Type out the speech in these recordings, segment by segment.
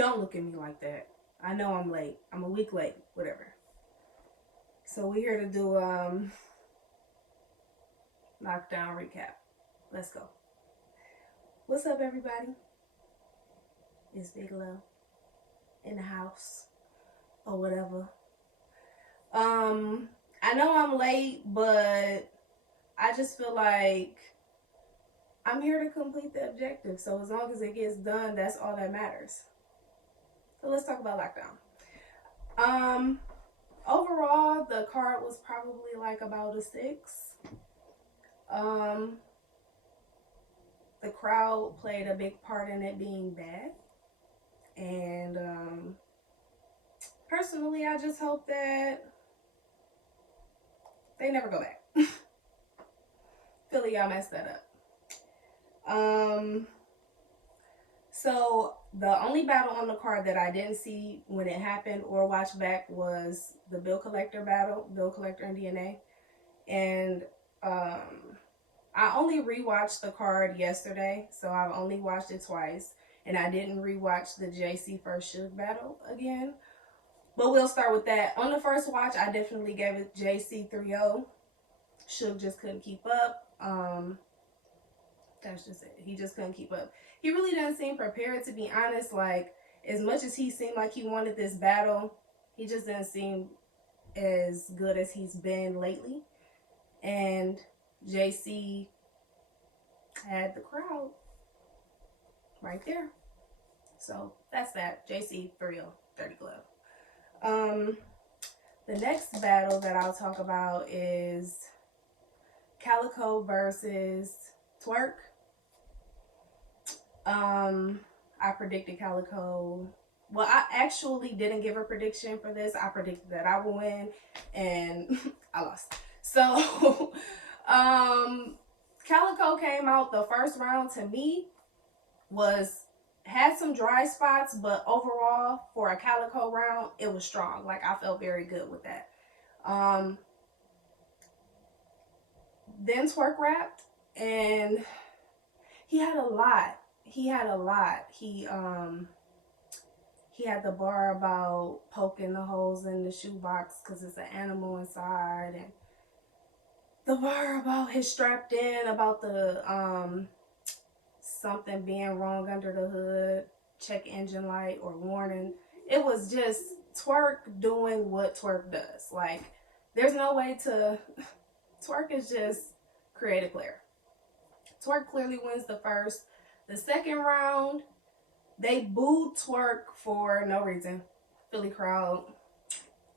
Don't look at me like that. I know I'm late. I'm a week late. Whatever. So we're here to do lockdown recap. Let's go. What's up, everybody? It's Big Love in the house or whatever. I know I'm late, but I just feel like I'm here to complete the objective. So as long as it gets done, that's all that matters. So let's talk about lockdown. Overall, the card was probably like about a 6. Um, the crowd played a big part in it being bad. And personally, I just hope that they never go back. Philly, y'all messed that up. So the only battle on the card that I didn't see when it happened or watch back was the Bill Collector battle, Bill Collector and DNA. And I only rewatched the card yesterday, so I've only watched it twice. And I didn't rewatch the JC first Suge battle again. But we'll start with that. On the first watch, I definitely gave it JC 3-0. Suge just couldn't keep up. That's just it. He just couldn't keep up. He really doesn't seem prepared, to be honest. Like, as much as he seemed like he wanted this battle, he just didn't seem as good as he's been lately. And JC had the crowd right there. So that's that. JC 3-0, Dirty Glove. The next battle that I'll talk about is Calicoe versus Twerk. I predicted Calicoe. Well, I actually didn't give a prediction for this. I predicted that I would win, and I lost. So, Calicoe came out the first round, to me, had some dry spots, but overall, for a Calicoe round, it was strong. Like, I felt very good with that. Then Twerk rapped, and he had a lot. He had the bar about poking the holes in the shoebox because it's an animal inside, and the bar about his strapped in, about the something being wrong under the hood, check engine light or warning. It was just Twerk doing what Twerk does. Like, there's no way to... Twerk is just creative player. Twerk clearly wins the first. The second round, they booed Twerk for no reason. Philly crowd,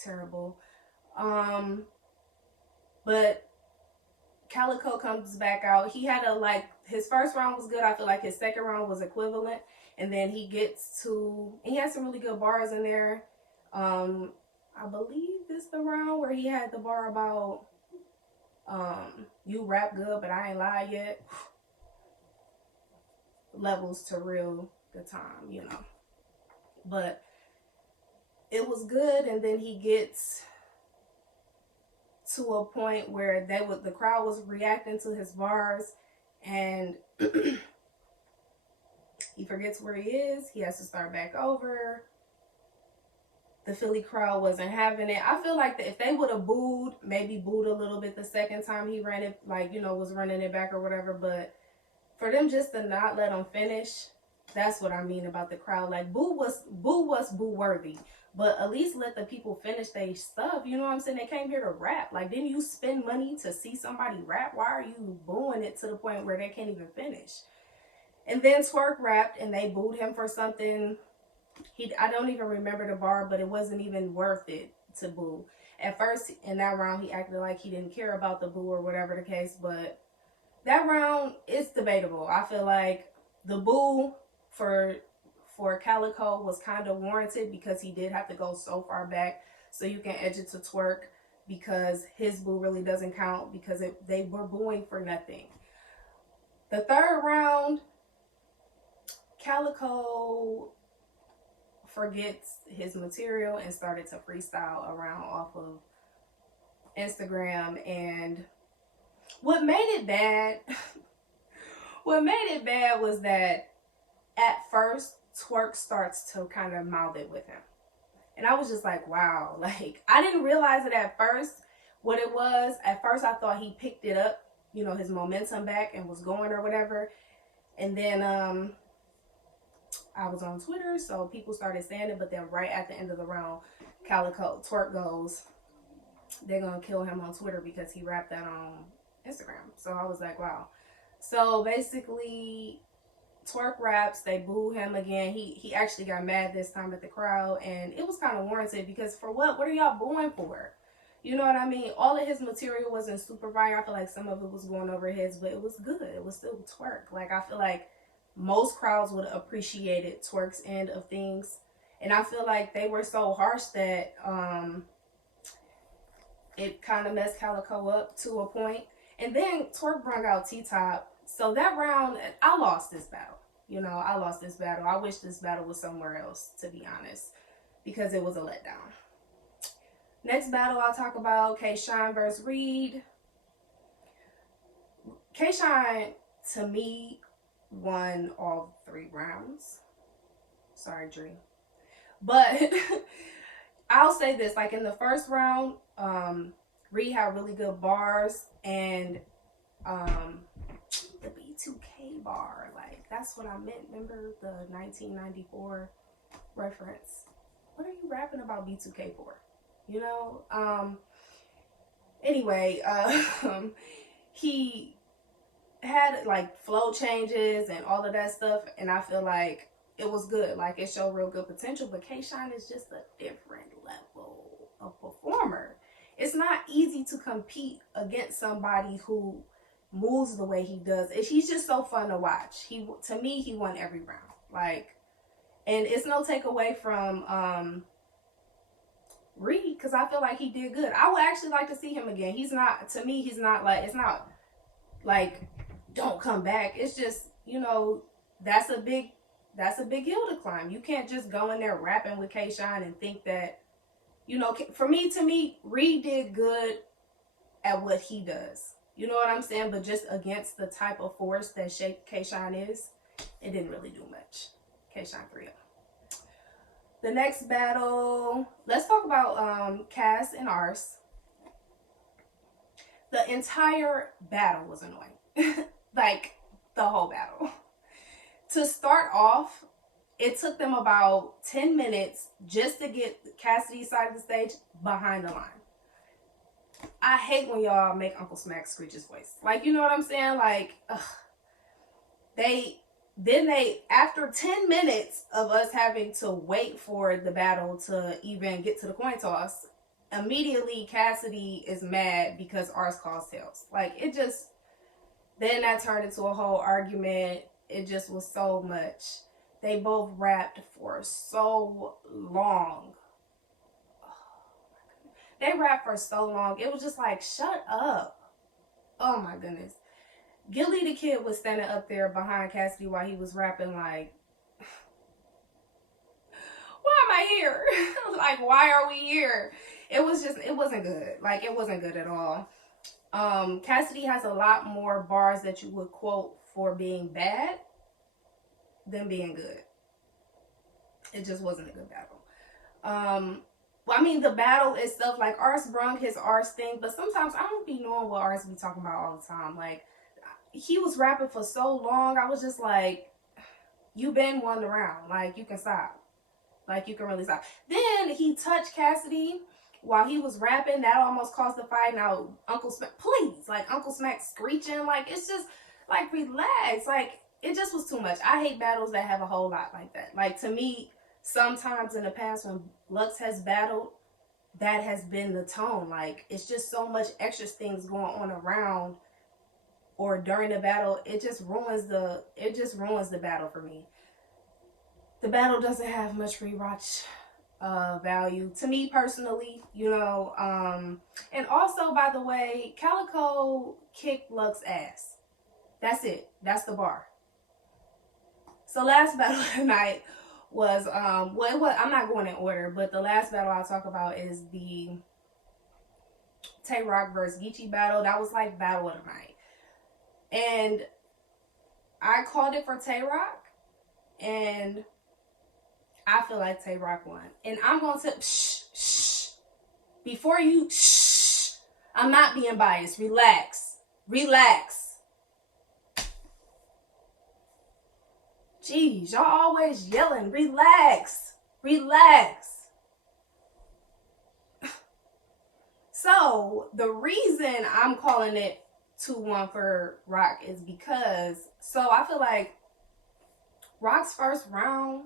terrible. But Calicoe comes back out. He had his first round was good. I feel like his second round was equivalent. And then he had some really good bars in there. I believe this the round where he had the bar about, you rap good, but I ain't lied yet. Levels to real good time, you know. But it was good, and then he gets to a point where the crowd was reacting to his bars, and he forgets where he is. He has to start back over. The Philly crowd wasn't having it. I feel like that if they would have maybe booed a little bit the second time he ran it, like, you know, was running it back or whatever, but for them just to not let him finish, that's what I mean about the crowd. Like, boo was boo worthy, but at least let the people finish their stuff. You know what I'm saying? They came here to rap. Like, didn't you spend money to see somebody rap? Why are you booing it to the point where they can't even finish? And then Twerk rapped, and they booed him for something. I don't even remember the bar, but it wasn't even worth it to boo. At first, in that round, he acted like he didn't care about the boo or whatever the case, but that round is debatable. I feel like the boo for Calicoe was kind of warranted because he did have to go so far back, so you can edge it to Twerk, because his boo really doesn't count because they were booing for nothing. The third round, Calicoe forgets his material and started to freestyle around off of Instagram, and what made it bad was that at first Twerk starts to kind of mouth it with him. And I was just like, wow. Like, I didn't realize it at first what it was. At first, I thought he picked it up, you know, his momentum back and was going or whatever. And then I was on Twitter, so people started saying it. But then right at the end of the round, Calicoe Twerk goes, they're going to kill him on Twitter because he rapped that on Instagram. So I was like, wow. So basically, Twerk raps, they boo him again. He actually got mad this time at the crowd, and it was kind of warranted because for what? What are y'all booing for? You know what I mean? All of his material wasn't super fire. I feel like some of it was going over his, but it was good. It was still Twerk. Like, I feel like most crowds would have appreciated Twerk's end of things. And I feel like they were so harsh that it kind of messed Calicoe up to a point. And then Twerk brought out T-Top. So that round, I lost this battle. You know, I lost this battle. I wish this battle was somewhere else, to be honest, because it was a letdown. Next battle I'll talk about, K-Shine versus Reed. K-Shine, to me, won all 3 rounds. Sorry, Dre. But I'll say this, like in the first round, Reed had really good bars, and the B2K bar, like, that's what I meant. Remember the 1994 reference? What are you rapping about B2K for? You know? Anyway, he had like flow changes and all of that stuff, and I feel like it was good. Like, it showed real good potential, but K-Shine is just a different level of performer. It's not easy to compete against somebody who moves the way he does. He's just so fun to watch. To me, he won every round. Like, and it's no takeaway from Reed, because I feel like he did good. I would actually like to see him again. He's not, to me, he's not like, it's not like, don't come back. It's just, you know, that's a big hill to climb. You can't just go in there rapping with K-Shine and think that, you know, to me, Reed did good at what he does. You know what I'm saying? But just against the type of force that K-Shine is, it didn't really do much. K-Shine 3-0. The next battle, let's talk about Cass and Ars. The entire battle was annoying. Like, the whole battle. To start off, it took them about 10 minutes just to get Cassidy's side of the stage behind the line. I hate when y'all make Uncle Smack screech his voice. Like, you know what I'm saying? Like, ugh. After 10 minutes of us having to wait for the battle to even get to the coin toss, immediately Cassidy is mad because Ars calls tails. Like, it just, then that turned into a whole argument. It just was so much. They both rapped for so long. They rapped for so long. It was just like, shut up. Oh my goodness. Gillie the Kid was standing up there behind Cassidy while he was rapping, like, why am I here? Like, why are we here? It wasn't good. Like, it wasn't good at all. Cassidy has a lot more bars that you would quote for being bad than being good. It just wasn't a good battle. Well, I mean, the battle itself, like, Ars brung his Ars thing, but sometimes I don't be knowing what Ars be talking about all the time. Like, he was rapping for so long, I was just like, you been won the round. Like, you can stop. Like, you can really stop. Then he touched Cassidy while he was rapping. That almost caused the fight. Now, Uncle Smack, please. Like, Uncle Smack screeching. Like, it's just, like, relax. Like, it just was too much. I hate battles that have a whole lot like that. Like, to me, sometimes in the past when Lux has battled, that has been the tone. Like, it's just so much extra things going on around or during the battle. It just ruins the battle for me. The battle doesn't have much rewatch value to me personally, you know. And also, by the way, Calicoe kicked Lux's ass. That's it. That's the bar. So last battle of the night was I'm not going in order, but the last battle I'll talk about is the Tay Roc versus Geechee battle. That was like battle of the night. And I called it for Tay Roc, and I feel like Tay Rock won. And I'm going to, before you, I'm not being biased. Relax. Relax. Jeez, y'all always yelling. Relax. Relax. So, the reason I'm calling it 2-1 for Rock is because, so I feel like Rock's first round,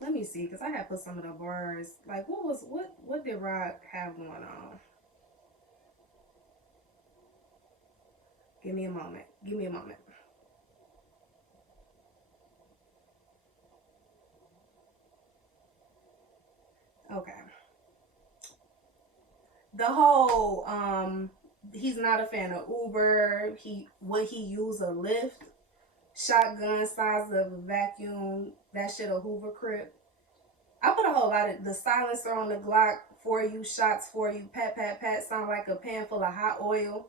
let me see, because I had put some of the bars. Like, what did Rock have going on? Give me a moment. Give me a moment. Okay. The whole he's not a fan of Uber. Would he use a Lyft? Shotgun size of a vacuum. That shit a Hoover Crip. I put a whole lot of the silencer on the Glock for you, shots for you, pat, pat, pat, sound like a pan full of hot oil.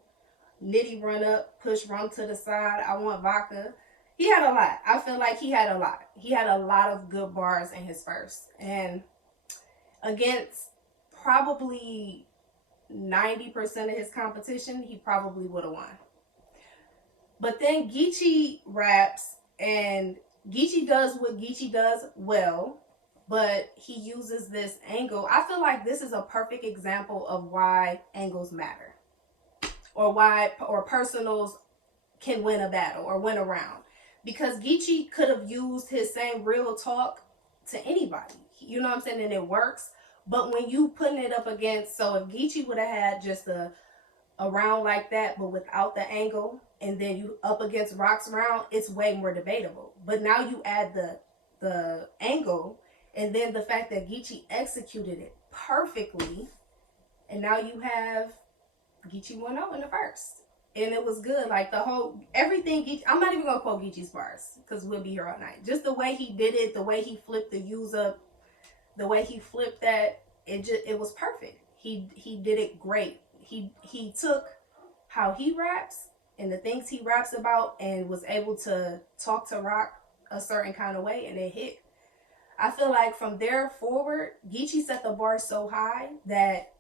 Nitty run up, push rum to the side. I want vodka. He had a lot. I feel like he had a lot. He had a lot of good bars in his first. And against probably 90% of his competition, he probably would have won. But then Geechee raps, and Geechee does what Geechee does well, but he uses this angle. I feel like this is a perfect example of why angles matter, or why personals can win a battle or win a round. Because Geechee could have used his same real talk to anybody. You know what I'm saying? And it works. But when you putting it up against, so if Geechee would have had just a round like that, but without the angle, and then you up against Rock's round, it's way more debatable. But now you add the angle, and then the fact that Geechee executed it perfectly, and now you have Geechee 1-0 in the first. And it was good. Like the whole, everything, Geechee, I'm not even going to quote Geechee's bars, because we'll be here all night. Just the way he did it, the way he flipped the use up, the way he flipped that, it was perfect. He did it great. He took how he raps and the things he raps about and was able to talk to Rock a certain kind of way, and it hit. I feel like from there forward, Geechee set the bar so high that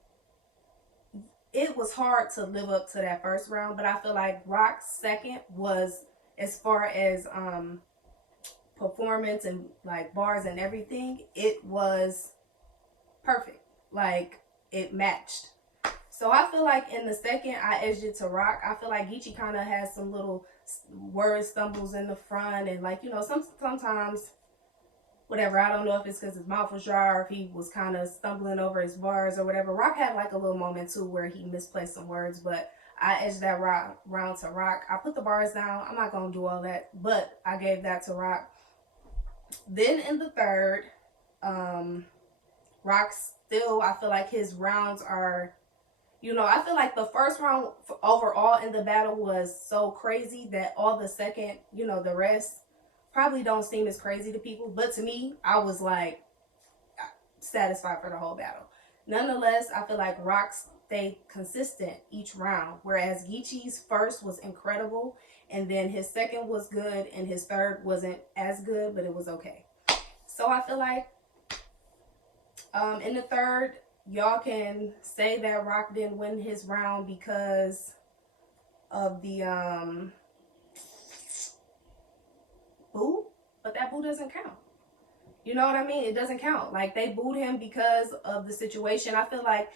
it was hard to live up to that first round. But I feel like Rock's second was, as far as performance and like bars and everything, it was perfect. Like it matched. So I feel like in the second, I edged it to Rock. I feel like Geechee kind of has some little word stumbles in the front, and like, you know, sometimes whatever. I don't know if it's because his mouth was dry or if he was kind of stumbling over his bars or whatever. Rock had like a little moment too where he misplaced some words, but I edged that round to Rock. I put the bars down. I'm not gonna do all that, but I gave that to Rock. Then in the third, Rock still, I feel like his rounds are, you know, I feel like the first round overall in the battle was so crazy that all the second, you know, the rest probably don't seem as crazy to people. But to me, I was like satisfied for the whole battle. Nonetheless, I feel like Rock stayed consistent each round, whereas Geechee's first was incredible, and then his second was good, and his third wasn't as good, but it was okay. So I feel like in the third, y'all can say that Rock didn't win his round because of the boo, but that boo doesn't count. You know what I mean? It doesn't count. Like, they booed him because of the situation. I feel like,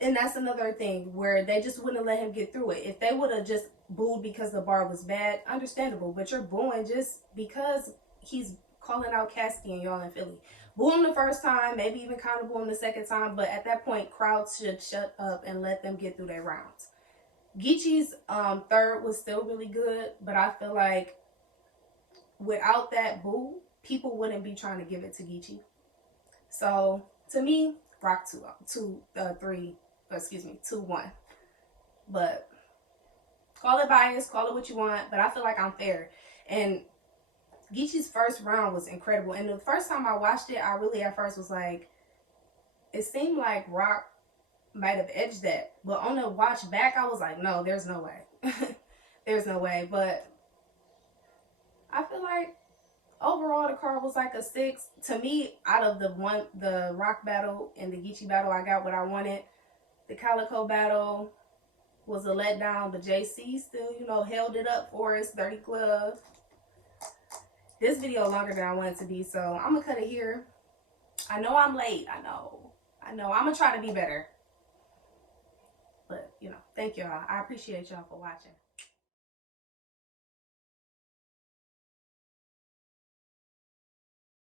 and that's another thing where they just wouldn't let him get through it. If they would have just booed because the bar was bad, understandable. But you're booing just because he's calling out Cassidy and y'all in Philly. Boo him the first time, maybe even kind of boo him the second time. But at that point, crowds should shut up and let them get through their rounds. Geechee's third was still really good, but I feel like without that boo, people wouldn't be trying to give it to Geechee. So to me, Rock 2-1. But call it bias, call it what you want, but I feel like I'm fair. And Geechee's first round was incredible. And the first time I watched it, I really at first was like, it seemed like Rock might have edged that. But on the watch back, I was like, no, there's no way. There's no way. But I feel like overall the card was like a 6. To me, out of the Rock battle and the Geechee battle, I got what I wanted. The Calico battle was a letdown, but JC still, you know, held it up for us. Dirty Glove. This video longer than I want it to be, so I'm gonna cut it here. I know I'm late. I know. I'm gonna try to be better. But, you know, thank y'all. I appreciate y'all for watching.